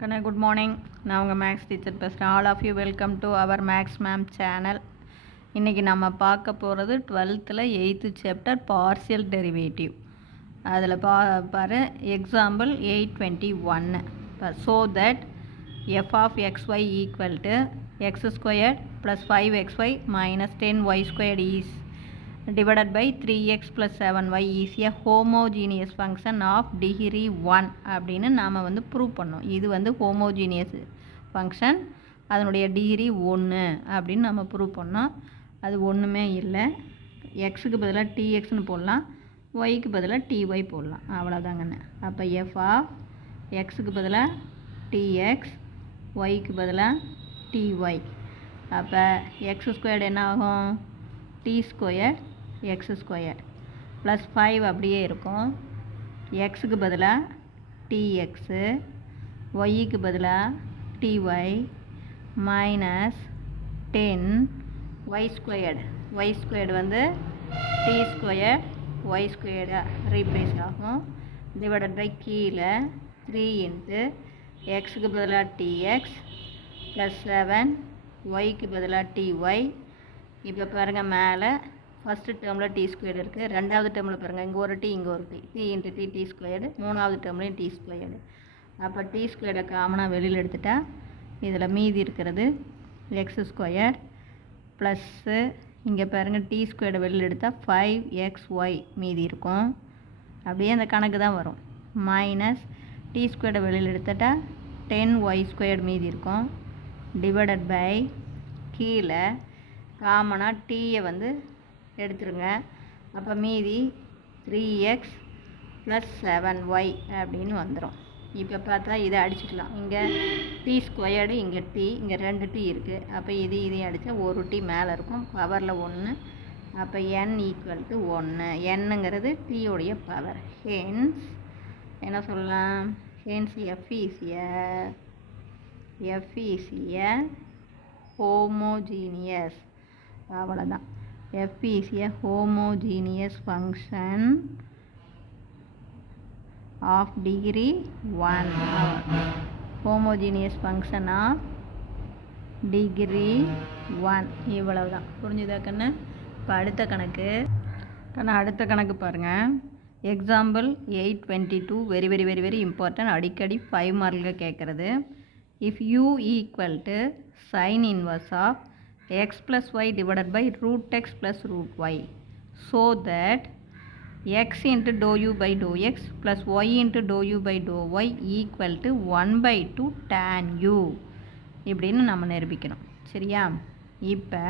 Good morning. நான் உங்கள் maths teacher பேசுகிறேன். All of you welcome to our maths ma'am channel. இன்றைக்கி நம்ம பார்க்க போகிறது 12th 8th chapter partial derivative. அதில் பாரு example 821. So that F of X Y equal to X squared plus 5xy minus 10y squared is divided by 3x plus 7y is a homogeneous function of degree 1 அப்படின்னு நாம் prove பண்ணோம். இது homogeneous function, அதனுடைய degree 1 அப்படின்னு நம்ம prove பண்ணோம். அது ஒன்றுமே இல்லை. எக்ஸுக்கு பதிலாக டிஎக்ஸ்னு போடலாம், ஒய்க்கு பதிலாக டிஒய் போடலாம், அவ்வளோதாங்கண்ணே. அப்போ எஃப் ஆஃப் எக்ஸுக்கு பதிலாக டிஎக்ஸ், ஒய்க்கு பதிலாக டிஒய். அப்போ எக்ஸ் ஸ்கொயர்டு என்ன ஆகும்? T square x square plus 5 அப்படியே இருக்கும். எக்ஸுக்கு பதிலாக டிஎக்ஸு, ஒய்க்கு பதிலாக ty minus 10 y squared. Y squared t square y ஸ்கொயர்டாக ரீப்ளேஸ் ஆகும். டிவைடட் பை கீழே 3 இன்ட்டு எக்ஸுக்கு பதிலாக டிஎக்ஸ் ப்ளஸ் 7 ஒய்க்கு பதிலாக டிஒய். இப்போ பாருங்கள், மேலே ஃபஸ்ட்டு டேர்மில் டி ஸ்கொயர்டு இருக்குது, ரெண்டாவது டேர்மில் பாருங்கள் இங்கே ஒரு டி இங்கே ஒரு T, T into T T squared, மூணாவது டேர்ம்லேயும் டி ஸ்கொயர்டு. அப்போ டி ஸ்கொயர்டை காமனாக வெளியில் எடுத்துட்டா இதில் மீதி இருக்கிறது எக்ஸ் ஸ்கொயர் ப்ளஸ்ஸு இங்கே பாருங்கள் டி ஸ்கொயர்டை வெளியில் எடுத்தால் 5xy மீதி இருக்கும். அப்படியே அந்த கணக்கு தான் வரும். மைனஸ் டி ஸ்கொயர்டை வெளியில் எடுத்துட்டா 10y ஸ்கொயர்டு மீதி இருக்கும். டிவைடட் பை கீழே காமனாக டீயை எடுத்துருங்க. அப்போ மீதி 3x ப்ளஸ் 7y அப்படின்னு வந்துடும். இப்போ பார்த்தா இதை அடிச்சுக்கலாம். இங்கே டி ஸ்கொயர்டு, இங்கே டி, இங்கே 2 டி இருக்குது. அப்போ இதையும் அடித்தா ஒரு டி மேலே இருக்கும், பவரில் 1. அப்போ n ஈக்குவல் டு 1. என்னங்கிறது டீயோடைய பவர். ஹென்ஸ் என்ன சொல்லலாம்? Hence F is a homogeneous. அவ்வளோதான். f is a homogeneous function of degree 1. homogeneous function of degree 1. இவ்வளவுதான். புரிஞ்சுதா கண்ணு? இப்போ அடுத்த கணக்கு பாருங்கள். Example 822 very very very very important. அடிக்கடி 5 மார்க்கில் கேட்குறது. If u equal to sine inverse of x plus y divided by root x plus root y, so that x into dou u by dou x plus y into dou u by dou y equal to 1/2 tan u இப்படின்னு நம்ம நிரூபிக்கணும். சரியா? இப்போ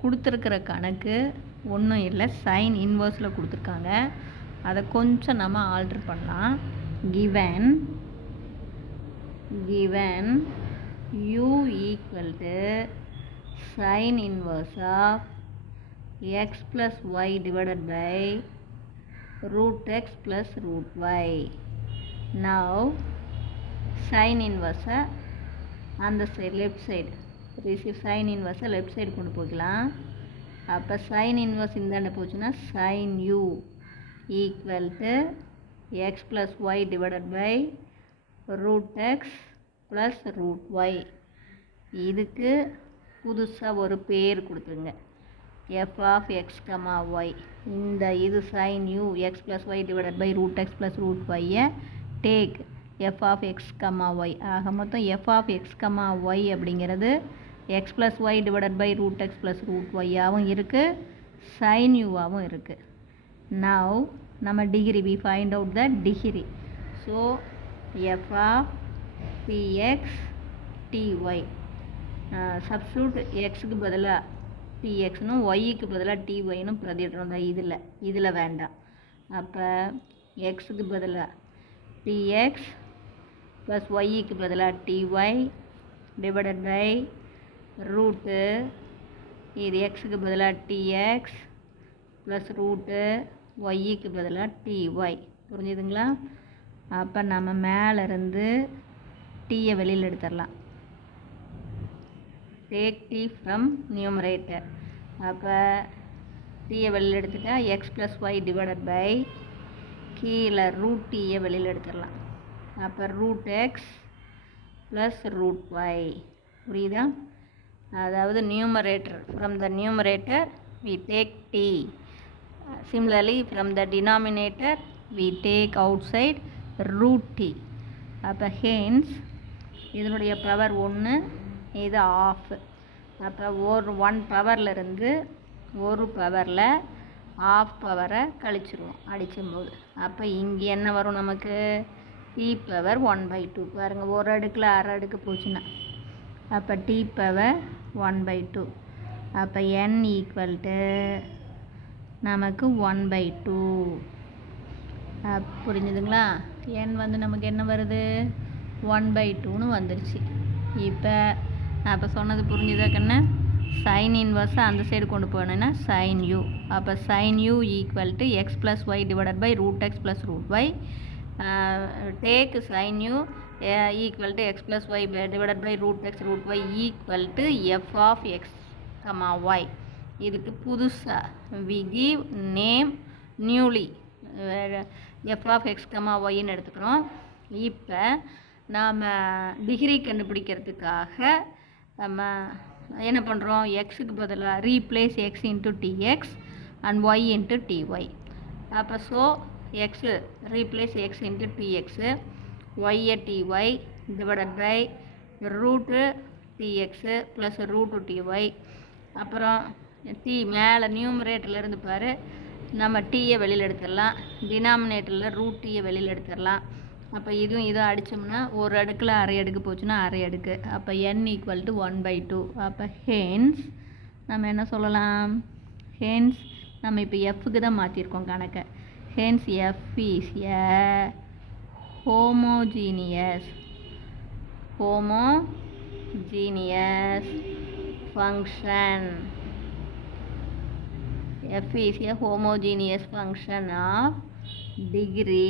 கொடுத்துருக்கிற கணக்கு ஒன்றும் இல்லை, sign இன்வர்ஸில் கொடுத்துருக்காங்க. அதை கொஞ்சம் நம்ம ஆல்ட்ரு பண்ணலாம். given u equal to sin inverse of x plus y divided by root x plus root y. Now sin inverse on the side, left side, receive sin inverse left side கொண்டு போகலாம். அப்போ sin inverse இந்தாண்ட போச்சுன்னா sin u equal to x plus y divided by root x plus root y. இதுக்கு புதுசாக ஒரு பேர் கொடுத்துருங்க, f of X comma y. இது sine u x plus Y divided by root X plus root ஒய்யை take f of X comma y. ஆக மொத்தம் f of X comma y அப்படிங்கிறது x plus Y divided by root X plus root ஒய்யாகவும் இருக்குது, sine யூவாகவும் இருக்குது. Now நம்ம degree, we find out the degree. So f of px ty, substitute எக்ஸுக்கு பதிலாக டிஎக்ஸ்னும் ஒய்க்கு பதிலாக டிஒய்னும் பிரதியிடணும். தான் இதில் வேண்டாம். அப்போ எக்ஸுக்கு பதிலாக டிஎக்ஸ் ப்ளஸ் ஒய்க்கு பதிலாக டிஒய் டிவைடட் பை ரூட்டு, இது எக்ஸுக்கு பதிலாக டிஎக்ஸ் ப்ளஸ் ரூட்டு ஒய்க்கு பதிலாக டிஒய். புரிஞ்சுதுங்களா? அப்போ நம்ம மேலேருந்து டீயை வெளியில் எடுத்துடலாம். take t from numerator. அப்போ டீயை வெளியில் எடுத்துட்டா x plus y divided by கீழே ரூட் டீயை வெளியில் எடுத்துடலாம். அப்போ root X plus root y. புரியுதா? அதாவது numerator, from the numerator we take t. Similarly from the denominator we take outside root t. அப்போ hence இதனுடைய பவர் 1, இது ஆஃப். அப்போ ஒரு 1 பவர்லேருந்து ஒரு பவரில் ஆஃப் பவரை கழிச்சிருவோம் அடிக்கும்போது. அப்போ இங்கே என்ன வரும் நமக்கு? t power 1/2. பாருங்கள், ஒரு அடுக்கில் அரை அடுக்கு போச்சுன்னா அப்போ t பவர் 1/2. அப்போ n ஈக்குவல் டு நமக்கு 1/2. புரிஞ்சுதுங்களா? n வந்து நமக்கு என்ன வருது? 1/2ன்னு வந்துருச்சு. இப்போ சொன்னது புரிஞ்சுதா கண்ணு? சைன் இன்வர்ஸை அந்த சைடு கொண்டு போனேன்னா சைன் யூ. அப்போ sine u equal to x plus Y divided by root X plus root y. Take sine u equal to x plus Y divided by root X root y equal to f of X comma y. இதுக்கு புதுசாக we give name newly f of X comma ஒய்ன்னு எடுத்துக்கிறோம். இப்போ நாம் degree கண்டுபிடிக்கிறதுக்காக நம்ம என்ன பண்ணுறோம்? எக்ஸுக்கு பதிலாக replace x into tx and y into ty. அப்போ so x replace x into tx, ஒய்யை ty divided by root tx plus root ty. அப்புறம் டி மேலே நியூமரேட்டர்லேருந்து பாரு, நம்ம டீயை வெளியில் எடுத்துடலாம், டினாமினேட்டரில் ரூட் டீயை வெளியில் எடுத்துடலாம். அப்போ இதுவும் அடித்தோம்னா ஒரு அடுக்கில் அரை அடுக்கு போச்சுன்னா அரை அடுக்கு. அப்போ n ஈக்குவல் டு 1/2. அப்போ ஹென்ஸ் நம்ம என்ன சொல்லலாம்? ஹென்ஸ் நம்ம இப்போ எஃப்க்கு தான் மாற்றிருக்கோம் கணக்கை. Hence F is a homogeneous function. F is a homogeneous function of degree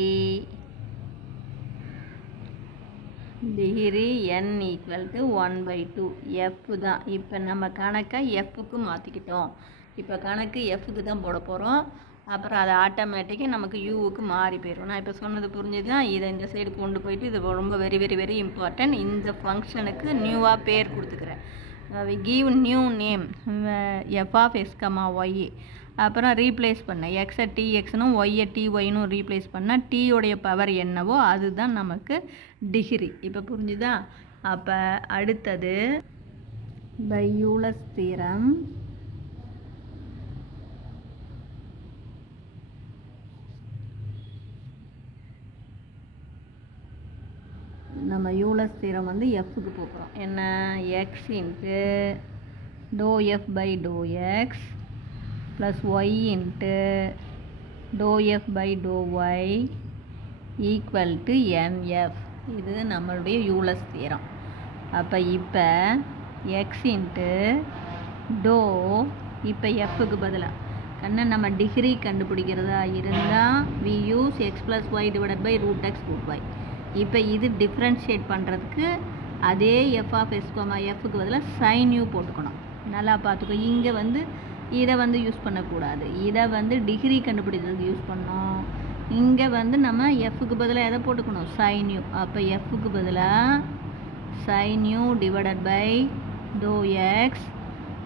n equal to 1/2. F தான். இப்போ நம்ம கணக்கை எஃப்க்கு மாற்றிக்கிட்டோம். இப்போ கணக்கு எஃப்க்கு தான் போட போகிறோம். அப்புறம் அது ஆட்டோமேட்டிக்காக நமக்கு யூவுக்கு மாறி போயிடும். நான் இப்போ சொன்னது புரிஞ்சுதான். இதை இந்த சைடு கொண்டு போயிட்டு இது ரொம்ப வெரி வெரி வெரி இம்பார்ட்டன்ட். இந்த ஃபங்க்ஷனுக்கு நியூவாக பேர் கொடுத்துக்கிறேன். Give new name F of X comma Y. அப்புறம் ரீப்ளேஸ் பண்ண எக்ஸை டிஎக்ஸ்னும் ஒய்யை டிஒய்னும் ரீப்ளேஸ் பண்ணால் டீயோடைய பவர் என்னவோ அதுதான் நமக்கு டிகிரி. இப்போ புரிஞ்சுதா? அப்போ அடுத்தது பை யூலர்ஸ் தியரம் நம்ம யூலர்ஸ் தியரம் வந்து எஃப்க்கு போகிறோம். என்ன? X into to F by to X plus Y into to F by to Y equal to N F. இது நம்மளுடைய யூலர்ஸ் தியரம். அப்போ இப்போ எக்ஸ் இன்ட்டு டோ, இப்போ எஃப்க்கு பதிலாக கண்ணு நம்ம டிகிரி கண்டுபிடிக்கிறதா இருந்தால் we use X plus Y divided by root X root Y. இப்போ இது டிஃப்ரென்ஷியேட் பண்ணுறதுக்கு அதே எஃப் ஆஃப் எஸ் எஃப்க்கு பதிலாக சைன் யூ போட்டுக்கணும். நல்லா பார்த்துக்கோ. இங்கே வந்து இதை வந்து யூஸ் பண்ணக்கூடாது. இதை வந்து டிகிரி கண்டுபிடிக்கிறதுக்கு யூஸ் பண்ணோம். இங்கே வந்து நம்ம எஃப்க்கு பதிலாக எதை போட்டுக்கணும்? Sine you. அப்போ எஃப்க்கு பதிலாக sine U divided by to X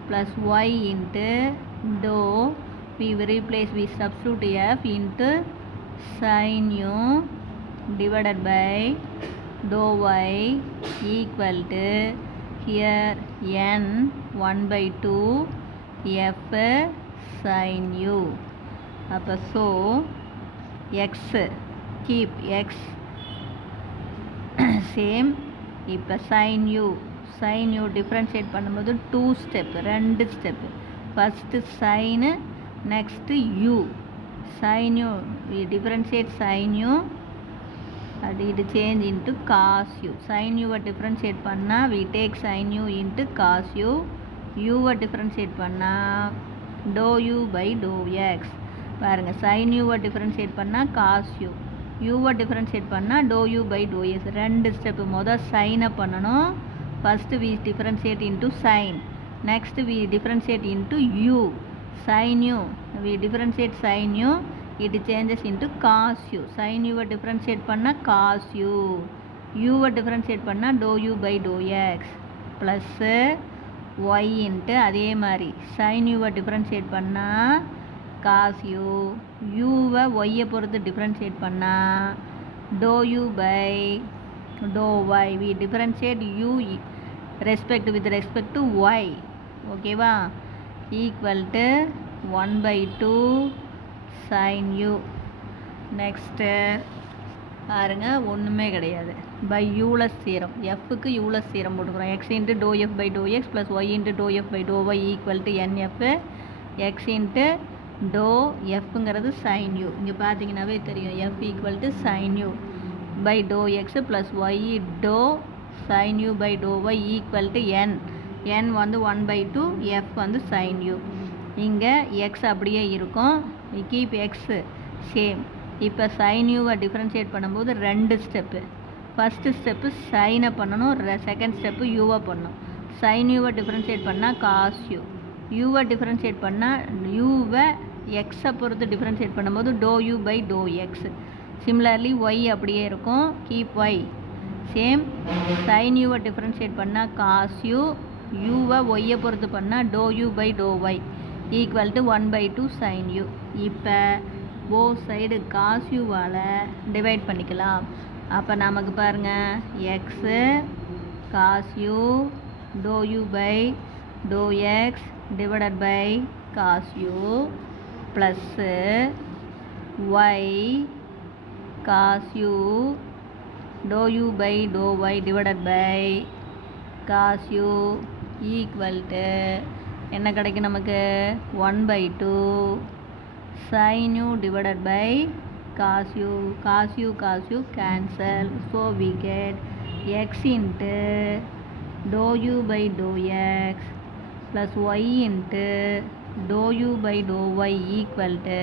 plus Y into dou we replace we substitute F into sine U divided by dou y equal to here n 1/2 f sin u. அப்போ so x keep x same. இப்போ sin u differentiate பண்ணும்போது 2 step, 2 step. first sin, next u. sin u we differentiate sin u and it change into cos u. sin u differentiate பண்ணா we take sin u into cos u. u differentiate பண்ணா dou u by dou x. பாருங்க, sin u differentiate பண்ணா cos u, u differentiate பண்ணா dou u by dou x. ரெண்டு step. முதல் sin பண்ணணும். first we differentiate into sin, next we differentiate into u. sin u we differentiate sin u, it changes into cos u. sin u differentiate பண்ணா cos u, யூவை differentiate பண்ணால் del you by to x plus y into அதே மாதிரி sine யூவை differentiate பண்ணால் cos u, யூவை ஒய்யை பொறுத்து டிஃப்ரென்ஷியேட் பண்ணால் del you by to y. We differentiate u respect with respect to y. ஓகேவா? Equal to 1/2 sine u. Next பாருங்க, ஒன்றுமே கிடையாது. பை யூலஸ் தியரம், எஃப்க்கு யூலஸ் தியரம் போட்டுக்கிறோம். X into to F by to X plus Y into to F by to Y equal to nf. X into del எஃப்ங்கிறது sine u. இங்கே பார்த்தீங்கன்னாவே தெரியும், f equal to sine u by to X plus y del sine u by to Y equal to n. N வந்து 1/2, F வந்து sign u. இங்கே X அப்படியே இருக்கும். We keep X same. இப்போ சைன் யூவை டிஃப்ரென்ஷியேட் பண்ணும்போது 2 ஸ்டெப்பு. ஃபஸ்ட்டு ஸ்டெப்பு சைனை பண்ணணும், செகண்ட் ஸ்டெப்பு யூவை பண்ணணும். சைன் யூவை டிஃப்ரென்ஷியேட் பண்ணால் காஸ் யூ, யூவை டிஃப்ரென்ஷியேட் பண்ணால் யூவை எக்ஸை பொறுத்து டிஃப்ரென்ஷியேட் பண்ணும்போது del you by to x. Similarly y அப்படியே இருக்கும், கீப் ஒய் சேம். சைன் யூவை டிஃப்ரென்ஷியேட் பண்ணால் காஸ் யூ, யூவை ஒய்யை பொறுத்து பண்ணால் del you by to Y equal to 1/2 sine u. இப்போ போத் சைடு காஸ் யூவால் டிவைட் பண்ணிக்கலாம். அப்போ நமக்கு பாருங்கள், x cos you to you by to x divided by cos U plus Y cos you to you by to Y divided by cos U equal to என்ன கிடைக்கும் நமக்கு? 1/2 sin u divided by cos u. Cos u cancel, so we get x into dou u by dou x plus y into dou u by dou y equal to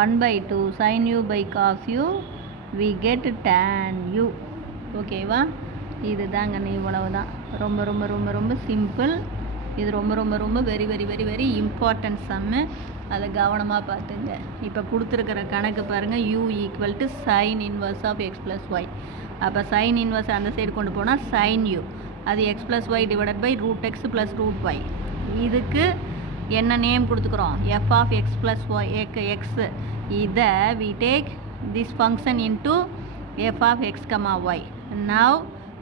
1/2 sin u by cos u. We get tan u. ஓகேவா? இது தாங்க, இவ்வளவுதான். ரொம்ப ரொம்ப ரொம்ப ரொம்ப simple. இது ரொம்ப ரொம்ப ரொம்ப very very very very important சம்மு. அதை கவனமாக பார்த்துங்க. இப்போ கொடுத்துருக்கிற கணக்கு பாருங்கள், u equal to sine inverse of x plus y. அப்போ சைன் இன்வர்ஸ் அந்த சைடு கொண்டு போனால் சைன் யூ, அது x plus Y divided by root X plus root y. இதுக்கு என்ன நேம் கொடுத்துக்குறோம்? F of x plus y x. இதை we take this function into f of X comma y. Now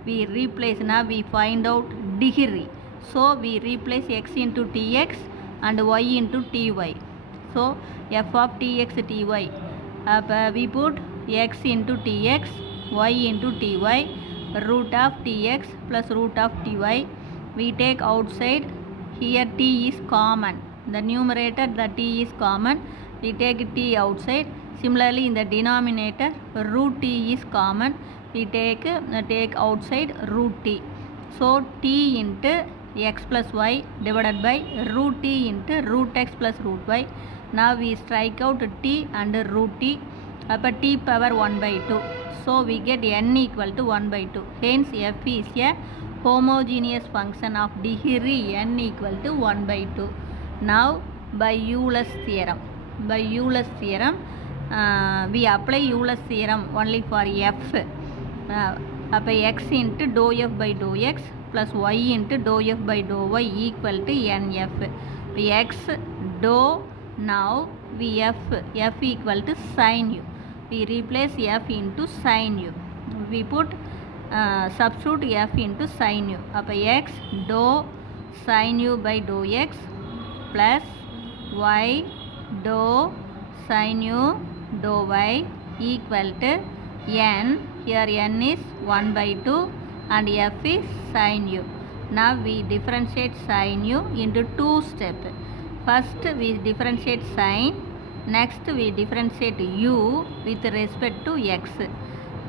we replace, now we find out degree. So we replace x into tx and y into ty. So f of tx ty. We put x into tx, y into ty, root of tx plus root of ty. We take outside, here t is common. The numerator, the t is common. We take t outside. Similarly in the denominator, root t is common. We take outside root t. So t into x plus y divided by root t into root x plus root y. Now we strike out t and root t. Upper t power 1/2. So we get n equal to 1/2. Hence f is a homogeneous function of degree n equal to 1/2. Now by Euler's theorem, we apply Euler's theorem only for f. அப்போ x into dou f by dou x plus y into dou f by dou y equal to nf. x dou, now we f equal to sin u. We replace f into sin u. We put substitute f into sin u. அப்போ x dou sin u by dou x plus y dou sin u dou y equal to n. Here n is 1/2 and f is sin u. Now we differentiate sin u into 2 steps. First we differentiate sin, next we differentiate u with respect to x.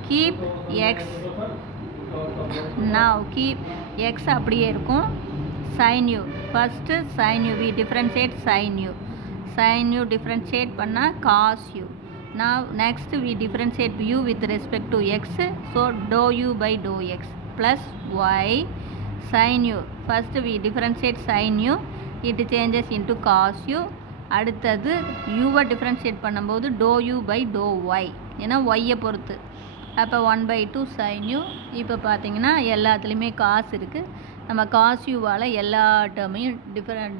Keep x, now keep x அப்படியே இருக்கும். sin u, first sin u we differentiate sin u differentiate பண்ணா cos u. Now next we differentiate u with respect to x, so dou u by dou x plus y sin u. First we differentiate sin u, it changes into cos u. அடுத்தது u-வை differentiate பண்ணும்போது dou u by dou y, ஏன்னா y-ஐ பொறுத்து அப்போ 1/2 sin u. இப்போ பார்த்தீங்கன்னா எல்லாத்துலேயுமே காசு இருக்குது. நம்ம காஸ் யூவால் எல்லா டேர்மையும்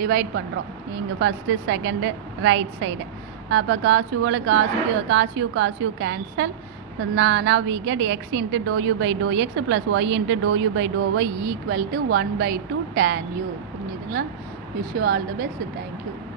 டிவைட் பண்ணுறோம். இங்கே ஃபஸ்ட்டு செகண்டு ரைட் சைடு. அப்போ காஸ் யூவால் cos u cancel. now we get x into dou u by dou x plus y into dou u by dou y equal to 1/2 tan u. புரிஞ்சுதுங்களா? wish you all the best. Thank you.